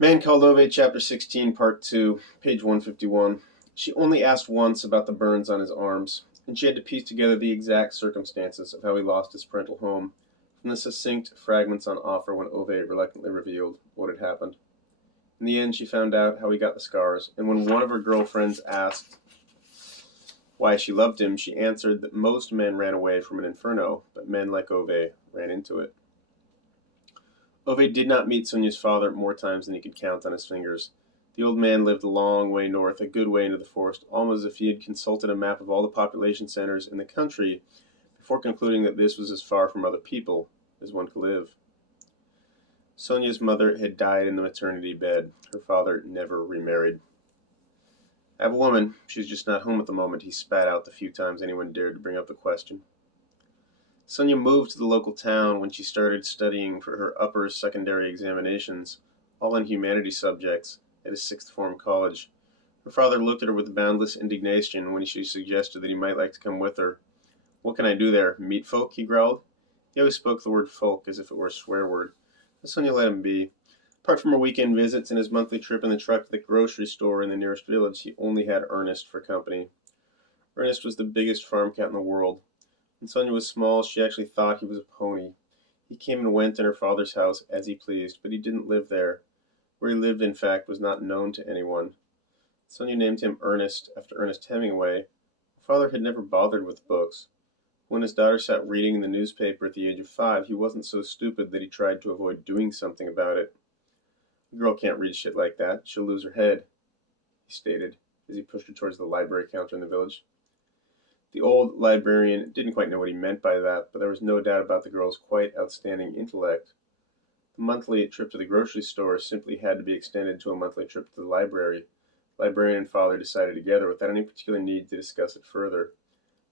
Man Called Ove, Chapter 16, Part 2, page 151. She only asked once about the burns on his arms, and she had to piece together the exact circumstances of how he lost his parental home from the succinct fragments on offer when Ove reluctantly revealed what had happened. In the end, she found out how he got the scars, and when one of her girlfriends asked why she loved him, she answered that most men ran away from an inferno, but men like Ove ran into it. Ove did not meet Sonia's father more times than he could count on his fingers. The old man lived a long way north, a good way into the forest, almost as if he had consulted a map of all the population centers in the country before concluding that this was as far from other people as one could live. Sonia's mother had died in the maternity bed. Her father never remarried. I have a woman. She's just not home at the moment, he spat out the few times anyone dared to bring up the question. Sonia moved to the local town when she started studying for her upper secondary examinations, all in humanities subjects, at a sixth form college. Her father looked at her with boundless indignation when she suggested that he might like to come with her. What can I do there? Meet folk? He growled. He always spoke the word folk as if it were a swear word. But Sonia let him be. Apart from her weekend visits and his monthly trip in the truck to the grocery store in the nearest village, he only had Ernest for company. Ernest was the biggest farm cat in the world. When Sonia was small, she actually thought he was a pony. He came and went in her father's house as he pleased, but he didn't live there. Where he lived, in fact, was not known to anyone. Sonia named him Ernest after Ernest Hemingway. Her father had never bothered with books. When his daughter sat reading the newspaper at the age of 5, he wasn't so stupid that he tried to avoid doing something about it. A girl can't read shit like that. She'll lose her head, he stated, as he pushed her towards the library counter in the village. The old librarian didn't quite know what he meant by that, but there was no doubt about the girl's quite outstanding intellect. The monthly trip to the grocery store simply had to be extended to a monthly trip to the library. The librarian and father decided together without any particular need to discuss it further.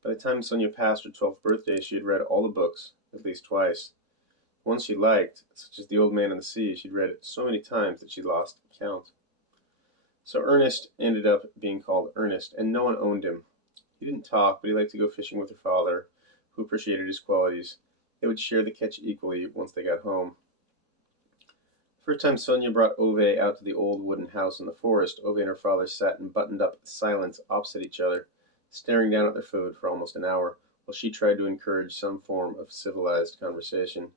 By the time Sonia passed her 12th birthday, she had read all the books, at least twice. The ones she liked, such as The Old Man and the Sea, she'd read it so many times that she lost count. So Ernest ended up being called Ernest, and no one owned him. He didn't talk, but he liked to go fishing with her father, who appreciated his qualities. They would share the catch equally once they got home. The first time Sonia brought Ove out to the old wooden house in the forest, Ove and her father sat in buttoned-up silence opposite each other, staring down at their food for almost an hour, while she tried to encourage some form of civilized conversation.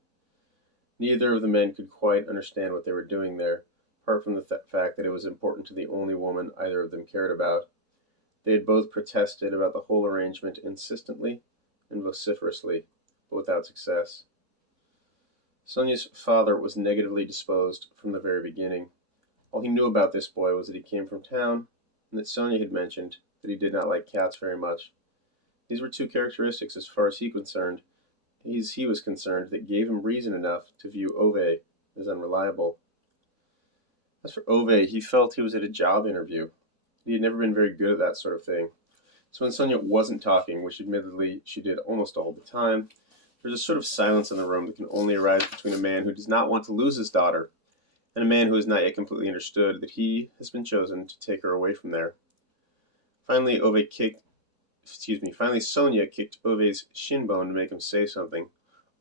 Neither of the men could quite understand what they were doing there, apart from the fact that it was important to the only woman either of them cared about. They had both protested about the whole arrangement insistently and vociferously, but without success. Sonia's father was negatively disposed from the very beginning. All he knew about this boy was that he came from town, and that Sonia had mentioned that he did not like cats very much. These were two characteristics, as far as he was concerned, that gave him reason enough to view Ove as unreliable. As for Ove, he felt he was at a job interview. He had never been very good at that sort of thing. So when Sonia wasn't talking, which admittedly she did almost all the time, there was a sort of silence in the room that can only arise between a man who does not want to lose his daughter and a man who has not yet completely understood that he has been chosen to take her away from there. Finally, Sonia kicked Ove's shin bone to make him say something.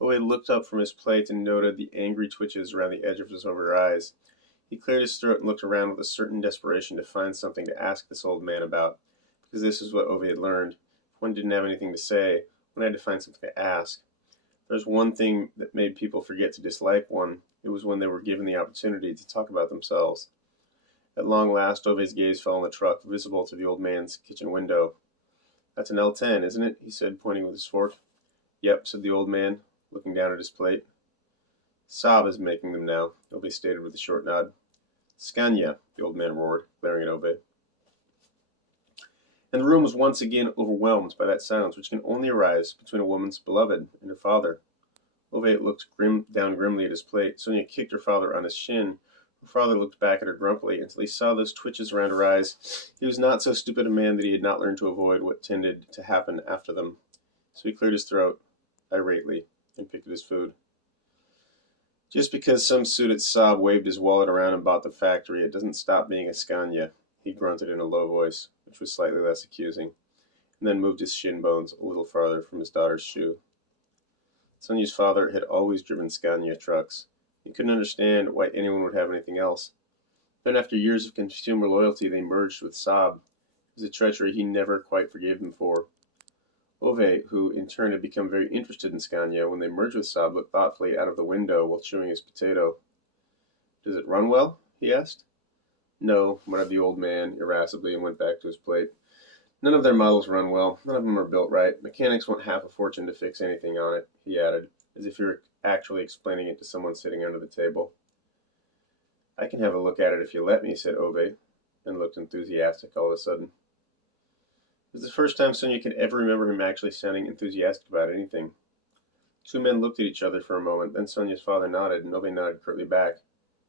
Ove looked up from his plate and noted the angry twitches around the edge of his over eyes. He cleared his throat and looked around with a certain desperation to find something to ask this old man about, because this is what Ove had learned. If one didn't have anything to say, one had to find something to ask. There was one thing that made people forget to dislike one. It was when they were given the opportunity to talk about themselves. At long last, Ove's gaze fell on the truck, visible to the old man's kitchen window. That's an L10, isn't it? He said, pointing with his fork. Yep, said the old man, looking down at his plate. Saab is making them now, Ove stated with a short nod. Scania, the old man roared, glaring at Ove. And the room was once again overwhelmed by that silence which can only arise between a woman's beloved and her father. Ove looked down grimly at his plate. Sonia kicked her father on his shin. Her father looked back at her grumpily until he saw those twitches around her eyes. He was not so stupid a man that he had not learned to avoid what tended to happen after them. So he cleared his throat irately and picked at his food. Just because some suit at Saab waved his wallet around and bought the factory, it doesn't stop being a Scania, he grunted in a low voice, which was slightly less accusing, and then moved his shin bones a little farther from his daughter's shoe. Sonia's father had always driven Scania trucks. He couldn't understand why anyone would have anything else. Then, after years of consumer loyalty, they merged with Saab. It was a treachery he never quite forgave them for. Ove, who in turn had become very interested in Scania when they merged with Saab, looked thoughtfully out of the window while chewing his potato. "Does it run well?" he asked. "No," muttered the old man irascibly, and went back to his plate. "None of their models run well. None of them are built right. Mechanics want half a fortune to fix anything on it," he added, as if he were actually explaining it to someone sitting under the table. "I can have a look at it if you let me," said Ove, and looked enthusiastic all of a sudden. It was the first time Sonia could ever remember him actually sounding enthusiastic about anything. Two men looked at each other for a moment, then Sonia's father nodded, and Ove nodded curtly back.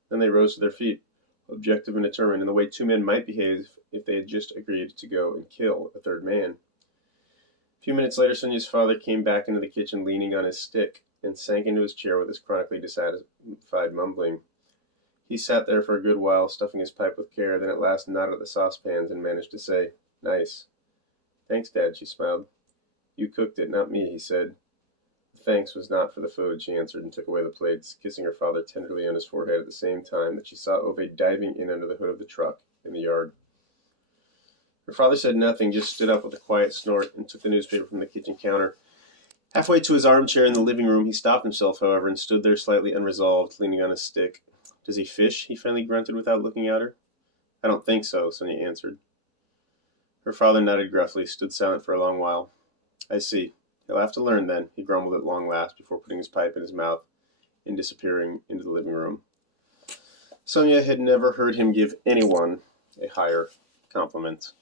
Then they rose to their feet, objective and determined, in the way two men might behave if they had just agreed to go and kill a third man. A few minutes later, Sonia's father came back into the kitchen leaning on his stick, and sank into his chair with his chronically dissatisfied mumbling. He sat there for a good while, stuffing his pipe with care, then at last nodded at the saucepans and managed to say, "Nice." "Thanks, Dad," she smiled. "You cooked it, not me," he said. The thanks was not for the food, she answered, and took away the plates, kissing her father tenderly on his forehead at the same time that she saw Ove diving in under the hood of the truck in the yard. Her father said nothing, just stood up with a quiet snort and took the newspaper from the kitchen counter. Halfway to his armchair in the living room, he stopped himself, however, and stood there slightly unresolved, leaning on his stick. "Does he fish?" he finally grunted without looking at her. "I don't think so," Sonia answered. Her father nodded gruffly, stood silent for a long while. "I see. He'll have to learn, then," he grumbled at long last, before putting his pipe in his mouth and disappearing into the living room. Sonia had never heard him give anyone a higher compliment.